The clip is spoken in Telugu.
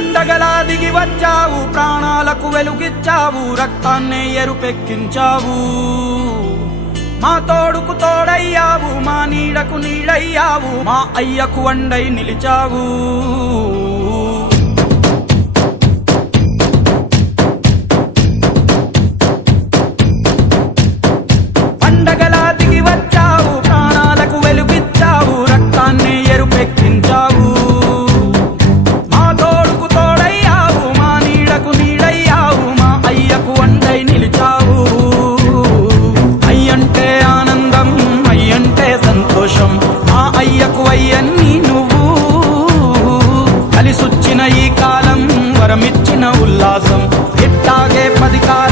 పండగలా దిగి వచ్చావు, ప్రాణాలకు వెలుగిచ్చావు, రక్తాన్నే ఎరుపెక్కించావు. మా తోడుకు తోడయ్యావు, మా నీడకు నీడయ్యావు, మా అయ్యకు అండై నిలిచావు. పండగలా దిగి వచ్చావు, ప్రాణాలకు వెలుగిచ్చావు, రక్తాన్నే ఎరుపెక్కించావు. మా తోడుకు తోడయ్యావు, మా నీడకు నీడయ్యావు, మా అయ్యకు అండై నిలిచావు. అయ్యంటే ఆనందం, అయ్యంటే సంతోషం, మా అయ్యకు అయ్యన్ని నువ్వు. కలిసొచ్చిన ఈ కాలం వరమిచ్చిన ఉల్లాసం, ఇట్టాగే 10 కాలం